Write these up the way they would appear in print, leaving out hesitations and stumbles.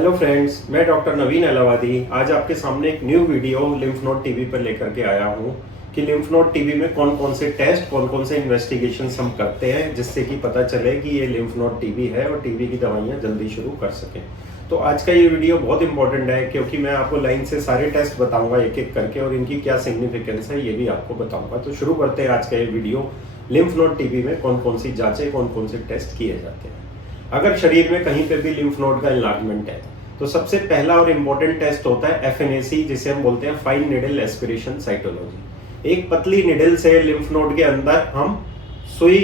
Hello friends, मैं doctor नवीन अलावादी आज आपके सामने एक new video lymph node TB पर लेकर के आया हूँ कि लिम्फ नोड टीबी में कौन कौन से टेस्ट, कौन कौन से इन्वेस्टिगेशंस हम करते हैं जिससे कि पता चले कि ये लिम्फ नोड टीबी है और टीबी की दवाइयाँ जल्दी शुरू कर सकें। तो आज का ये वीडियो बहुत इंपॉर्टेंट है क्योंकि मैं आपको लाइन से सारे टेस्ट बताऊंगा एक एक करके और इनकी क्या सिग्निफिकेंस है ये भी आपको बताऊंगा। तो शुरू करते हैं आज का ये वीडियो। लिम्फ नोड टीबी में कौन कौन सी जाँचें, कौन कौन से टेस्ट किए जाते हैं। अगर शरीर में कहीं पे भी लिम्फ नोड का इन्लार्जमेंट है तो सबसे पहला और इम्पोर्टेंट टेस्ट होता है FNAC, जिसे हम बोलते हैं फाइन निडल एस्पिरेशन साइटोलॉजी। एक पतली निडल से लिम्फ नोड के अंदर हम सुई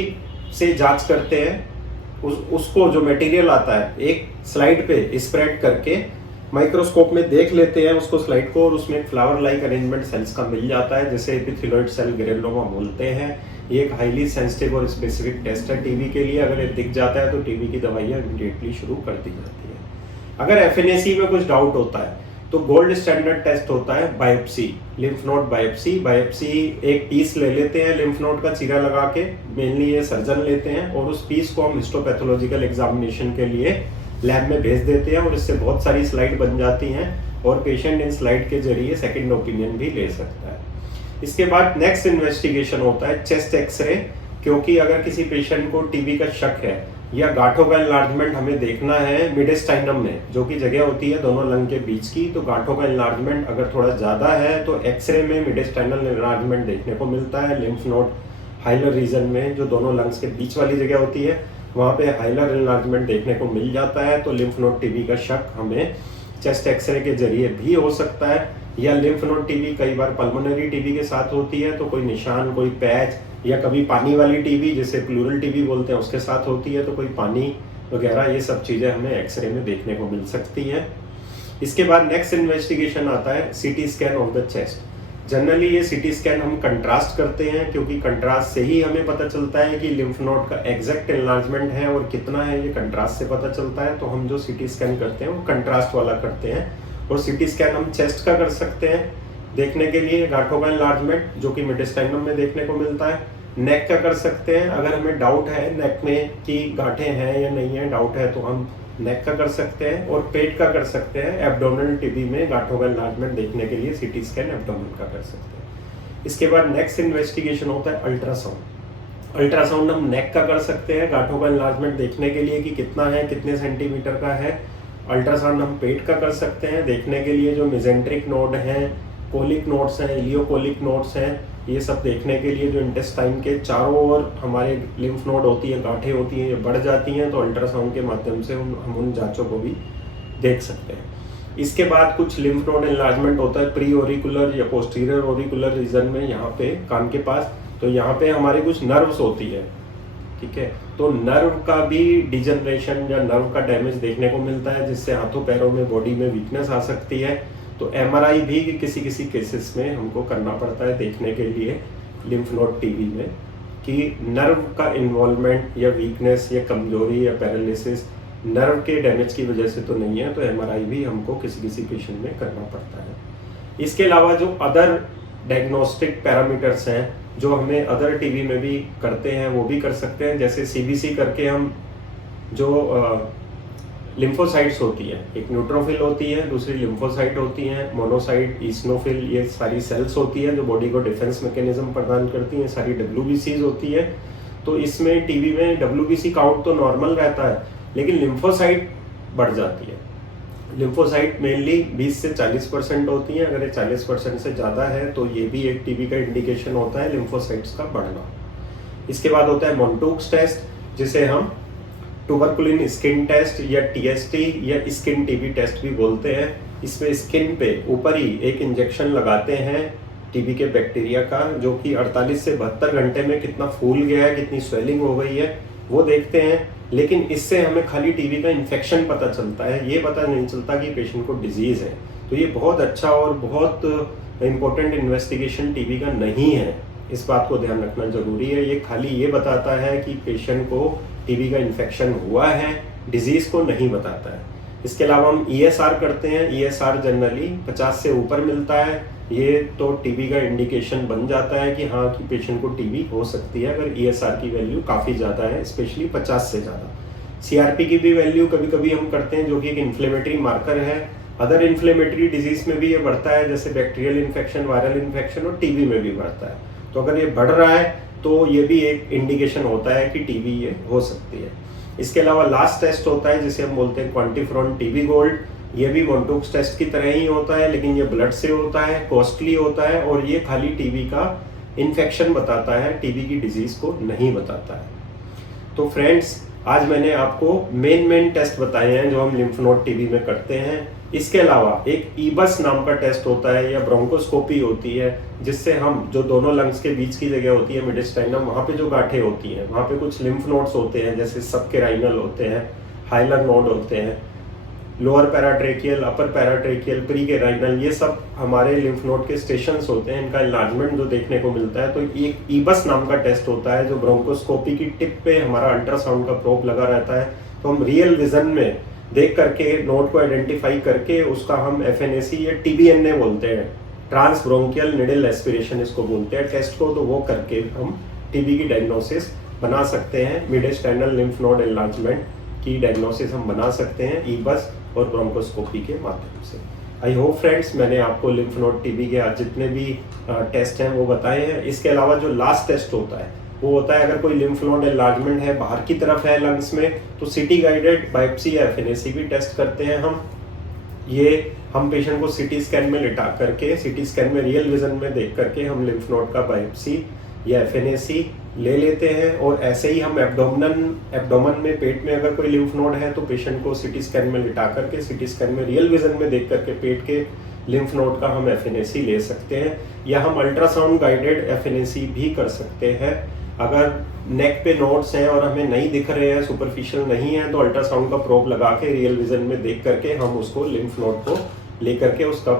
से जांच करते हैं। उसको जो मटेरियल आता है एक स्लाइड पे स्प्रेड करके माइक्रोस्कोप में देख लेते हैं उसको स्लाइड को, और उसमें एक फ्लावर लाइक अरेंजमेंट सेल्स का मिल जाता है जिसे एपिथेलियोइड सेल ग्रेनुलोमा बोलते हैं। ये एक हाईली सेंसिटिव और स्पेसिफिक टेस्ट है टीबी के लिए। अगर ये दिख जाता है तो टीबी की दवाइयाँ इमीडिएटली शुरू कर दी जाती है। अगर FNAC में कुछ डाउट होता है तो गोल्ड स्टैंडर्ड टेस्ट होता है biopsy, lymph node biopsy. Biopsy एक पीस ले लेते हैं लिम्फ नोड का चीरा लगा के, मेनली ये सर्जन लेते हैं, और उस पीस को हम हिस्टोपैथोलॉजिकल एग्जामिनेशन के लिए लैब में भेज देते हैं और इससे बहुत सारी स्लाइड बन जाती हैं और पेशेंट इन स्लाइड के जरिए सेकेंड ओपिनियन भी ले सकता है। इसके बाद नेक्स्ट इन्वेस्टिगेशन होता है चेस्ट एक्सरे, क्योंकि अगर किसी पेशेंट को टीबी का शक है या गांठों का एनलार्जमेंट हमें देखना है मिडेस्टाइनम में, जो कि जगह होती है दोनों लंग के बीच की, तो गांठों का एनलार्जमेंट अगर थोड़ा ज़्यादा है तो एक्सरे में मिडेस्टाइनल एनलार्जमेंट देखने को मिलता है। लिम्फ नोड हाइलर रीजन में जो दोनों लंग्स के बीच वाली जगह होती है वहाँ पे हाइलर एनलार्जमेंट देखने को मिल जाता है। तो लिम्फ नोड टीबी का शक हमें चेस्ट एक्सरे के जरिए भी हो सकता है। या लिम्फ नोड टीबी कई बार पल्मोनरी टीबी के साथ होती है, तो कोई निशान, कोई पैच, या कभी पानी वाली टीबी जिसे प्लूरल टीबी बोलते हैं उसके साथ होती है, तो कोई पानी वगैरह, ये सब चीज़ें हमें एक्सरे में देखने को मिल सकती हैं। इसके बाद नेक्स्ट इन्वेस्टिगेशन आता है CT scan of the chest. Generally ये CT स्कैन हम कंट्रास्ट करते हैं क्योंकि कंट्रास्ट से ही हमें पता चलता है कि लिम्फ नोड का एग्जैक्ट एनलार्जमेंट है और कितना है, ये कंट्रास्ट से पता चलता है। तो हम जो CT स्कैन करते हैं वो कंट्रास्ट वाला करते हैं, और CT स्कैन हम चेस्ट का कर सकते हैं देखने के लिए गांठों का एनलार्जमेंट जो कि मिडेस्टाइनम में देखने को मिलता है। नेक का कर सकते हैं, अगर हमें डाउट है नेक में कि गांठें हैं या नहीं है, डाउट है तो हम नेक का कर सकते हैं। और पेट का कर सकते हैं, एब्डोमिनल टीबी में गांठों का एनलार्जमेंट देखने के लिए CT स्कैन एब्डोमेन का कर सकते हैं। इसके बाद नेक्स्ट इन्वेस्टिगेशन होता है अल्ट्रासाउंड। अल्ट्रासाउंड हम नेक का कर सकते हैं गांठों का एनलार्जमेंट देखने के लिए कि कितना है, कितने सेंटीमीटर का है। अल्ट्रासाउंड हम पेट का कर सकते हैं देखने के लिए जो मेजेंट्रिक नोड हैं, कोलिक नोड्स हैं, इलियोकोलिक नोड्स हैं, ये सब देखने के लिए जो इंटेस्टाइन के चारों ओर हमारे लिम्फ नोड होती है, गांठें होती हैं, ये बढ़ जाती हैं, तो अल्ट्रासाउंड के माध्यम से हम उन जांचों को भी देख सकते हैं। इसके बाद कुछ लिम्फ नोड एनलार्जमेंट होता है प्री ओरिकुलर या पोस्टीरियर ओरिकुलर रीजन में, यहाँ पे कान के पास, तो यहाँ पे हमारे कुछ नर्व्स होती है, ठीक है, तो नर्व का भी डिजनरेशन या नर्व का डैमेज देखने को मिलता है जिससे हाथों पैरों में, बॉडी में वीकनेस आ सकती है। तो MRI भी किसी किसी केसेस में हमको करना पड़ता है देखने के लिए लिम्फ नोड टीबी में कि नर्व का इन्वॉल्वमेंट या वीकनेस या कमजोरी या पैरालिसिस नर्व के डैमेज की वजह से तो नहीं है, तो MRI भी हमको किसी किसी पेशेंट में करना पड़ता है। इसके अलावा जो अदर डायग्नोस्टिक पैरामीटर्स हैं जो हमें अदर टीबी में भी करते हैं वो भी कर सकते हैं, जैसे CBC करके हम जो लिम्फोसाइट्स होती है, एक न्यूट्रोफिल होती है, दूसरी लिम्फोसाइट होती हैं, मोनोसाइट, ईस्नोफिल, ये सारी सेल्स होती है जो बॉडी को डिफेंस मैकेनिज्म प्रदान करती हैं, सारी WBCs होती है। तो इसमें टीबी में WBC काउंट तो नॉर्मल रहता है लेकिन लिम्फोसाइट बढ़ जाती है। लिम्फोसाइट मेनली 20 से 40% होती हैं, अगर ये 40% से ज़्यादा है तो ये भी एक टीबी का इंडिकेशन होता है लिम्फोसाइट्स का बढ़ना। इसके बाद होता है मोन्टूक्स टेस्ट, जिसे हम ट्यूबरकुलिन स्किन टेस्ट या TST या स्किन टीबी टेस्ट भी बोलते हैं। इसमें स्किन पे ऊपर ही एक इंजेक्शन लगाते हैं टीबी के बैक्टीरिया का, जो कि 48 से 72 घंटे में कितना फूल गया है, कितनी स्वेलिंग हो गई है वो देखते हैं। लेकिन इससे हमें खाली टीबी का इन्फेक्शन पता चलता है, ये पता नहीं चलता कि पेशेंट को डिजीज़ है। तो ये बहुत अच्छा और बहुत इम्पोर्टेंट इन्वेस्टिगेशन टीबी का नहीं है, इस बात को ध्यान रखना जरूरी है। ये खाली ये बताता है कि पेशेंट को टीबी का इन्फेक्शन हुआ है, डिजीज़ को नहीं बताता है। इसके अलावा हम ESR करते हैं, ESR जनरली 50 से ऊपर मिलता है, ये तो टीबी का इंडिकेशन बन जाता है कि हाँ कि पेशेंट को टीबी हो सकती है अगर ESR की वैल्यू काफ़ी ज़्यादा है, स्पेशली 50 से ज़्यादा। सीआरपी की भी वैल्यू कभी कभी हम करते हैं, जो कि एक इन्फ्लेमेटरी मार्कर है। अदर इन्फ्लेमेटरी डिजीज में भी ये बढ़ता है, जैसे बैक्टीरियल इन्फेक्शन, वायरल इन्फेक्शन और टीबी में भी बढ़ता है। तो अगर ये बढ़ रहा है तो ये भी एक इंडिकेशन होता है कि टीबी ये हो सकती है। इसके अलावा लास्ट टेस्ट होता है जिसे हम बोलते हैं क्वांटिफेरॉन टीबी गोल्ड। ये भी मोंटुक्स टेस्ट की तरह ही होता है, लेकिन ये ब्लड से होता है, कॉस्टली होता है और ये खाली टीबी का इन्फेक्शन बताता है, टीबी की डिजीज को नहीं बताता है। तो फ्रेंड्स, आज मैंने आपको मेन टेस्ट बताए हैं जो हम लिम्फ नोड टीबी में करते हैं। इसके अलावा एक ईबस नाम का टेस्ट होता है या ब्रोंकोस्कोपी होती है, जिससे हम जो दोनों लंग्स के बीच की जगह होती है मिडिस्टाइनम, वहाँ पे जो गांठें होती हैं वहाँ पे कुछ लिम्फ नोड्स होते हैं, जैसे सबकेराइनल होते हैं, हाइलर नोड होते हैं, लोअर पैराट्रेकियल, अपर पैराट्रेकियल, प्रीकेराइनल, ये सब हमारे लिम्फ नोड के स्टेशंस होते हैं। इनका इन्लार्जमेंट जो देखने को मिलता है, तो एक ईबस नाम का टेस्ट होता है जो ब्रोंकोस्कोपी की टिप पे हमारा अल्ट्रासाउंड का प्रोब लगा रहता है। तो हम रियल विजन में देख करके नोड को आइडेंटिफाई करके उसका हम एफएनएसी या टीबीएनए बोलते हैं, ट्रांस ब्रोंकियल निडल एस्पिरेशन इसको बोलते हैं टेस्ट को। तो वो करके हम टीबी की डायग्नोसिस बना सकते हैं, मिडिस्टाइनल लिम्फ नोड एनलार्जमेंट की डायग्नोसिस हम बना सकते हैं ईबस और ब्रोंकोस्कोपी के माध्यम से। आई होप फ्रेंड्स, मैंने आपको लिम्फ नोड टीबी के आज जितने भी टेस्ट हैं वो बताए हैं। इसके अलावा जो लास्ट टेस्ट होता है वो होता है, अगर कोई लिम्फ नोड एनलार्जमेंट है, बाहर की तरफ है लंग्स में, तो सीटी गाइडेड बायोप्सी या एफएनएसी भी टेस्ट करते हैं हम। ये हम पेशेंट को सीटी स्कैन में लिटा करके, सीटी स्कैन में रियल विजन में देख करके हम लिम्फ नोड का बायोप्सी या एफएनएसी ले लेते हैं। और ऐसे ही हम एब्डोमन में, पेट में अगर कोई लिम्फ नोड है तो पेशेंट को सीटी स्कैन में लिटा करके, सीटी स्कैन में रियल विजन में देख करके पेट के लिम्फ नोड का हम एफएनएसी ले सकते हैं, या हम अल्ट्रासाउंड गाइडेड एफएनएसी भी कर सकते हैं। अगर नेक पे नोड्स हैं और हमें नहीं दिख रहे हैं, सुपरफिशियल नहीं है, तो अल्ट्रासाउंड का प्रोब लगा के रियल विजन में देख करके हम उसको लिम्फ नोड को लेकर के उसका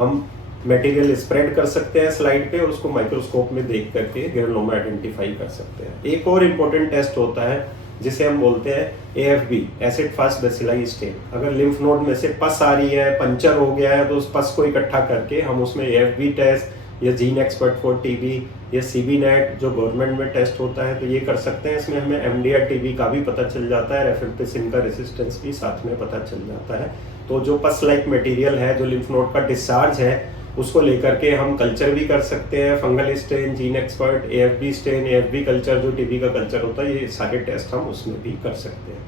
हम मटेरियल स्प्रेड कर सकते हैं स्लाइड पे, और उसको माइक्रोस्कोप में देख करके ग्रेनुलोमा आइडेंटिफाई कर सकते हैं। एक और इम्पोर्टेंट टेस्ट होता है जिसे हम बोलते हैं एएफबी, एसिड फास्ट बेसिलाई स्टेन। अगर लिम्फ नोड में से पस आ रही है, पंचर हो गया है, तो उस पस को इकट्ठा करके हम उसमें एएफबी टेस्ट या जीन एक्सपर्ट फॉर टीबी या सीबी नेट जो गवर्नमेंट में टेस्ट होता है, तो ये कर सकते हैं। इसमें हमें एमडीआर टीबी का भी पता चल जाता है, रेफेम्पिसिन का रेसिस्टेंस भी साथ में पता चल जाता है। तो जो पस लाइक मटेरियल है, जो लिम्फ नोड का डिस्चार्ज है, उसको लेकर के हम कल्चर भी कर सकते हैं, fungal stain, gene expert, AFB stain, AFB culture जो टीबी का कल्चर होता है, ये सारे टेस्ट हम उसमें भी कर सकते हैं।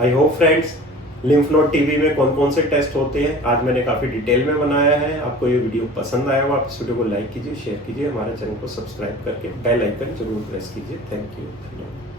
I hope friends, lymph node TB में कौन कौन से टेस्ट होते हैं आज मैंने काफ़ी डिटेल में बनाया है। आपको ये वीडियो पसंद आया हो, आप इस वीडियो को लाइक कीजिए, शेयर कीजिए, हमारे चैनल को सब्सक्राइब करके बेल आइकन जरूर प्रेस कीजिए। थैंक यू, धन्यवाद।